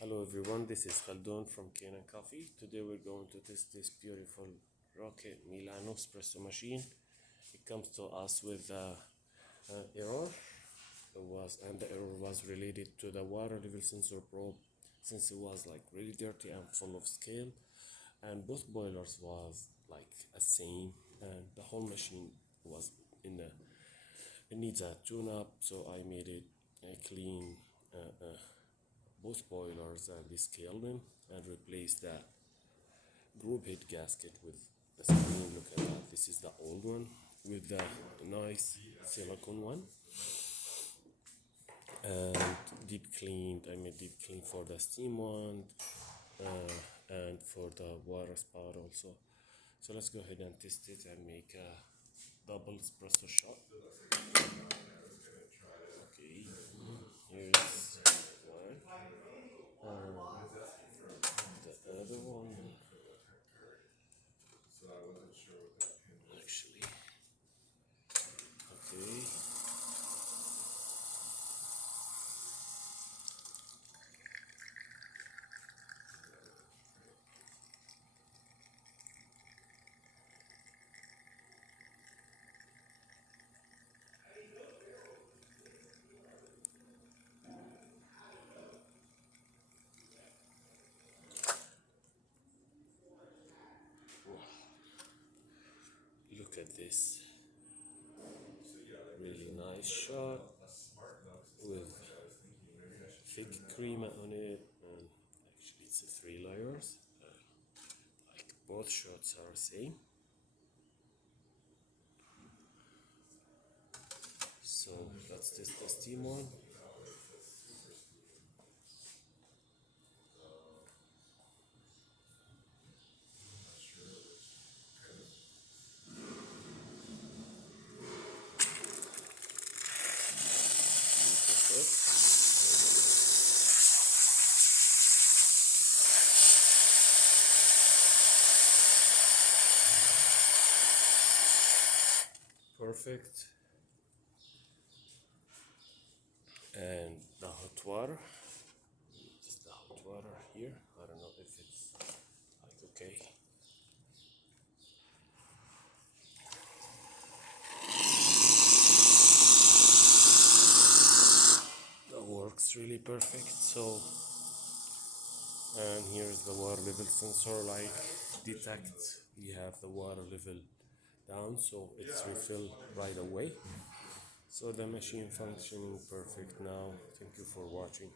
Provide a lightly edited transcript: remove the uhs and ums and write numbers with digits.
Hello everyone, this is Khaldun from Kanen Coffee. Today we're going to test this beautiful Rocket Milano espresso machine. It comes to us with an error. The error was related to the water level sensor probe, since it was like really dirty and full of scale, and both boilers was like the same, and the whole machine was in a it needs a tune-up. So I made it clean both boilers and descaled them and replaced the group head gasket with the screen. Look at that, this is the old one with the nice silicone one, and deep cleaned. I made deep clean for the steam one and for the water spout also. So let's go ahead and test it and make a double espresso shot. Okay, here's one. The other one, actually, okay. Look at this, really nice shot with thick cream on it, and actually it's a 3 layers. Like both shots are same. So that's the steam one. Perfect. And the hot water, just the hot water here. I don't know if it's like okay. That works really perfect. So, and here's the water level sensor, like detect we have the water level down, so it's refilled right away. So the machine functioning perfect now. Thank you for watching.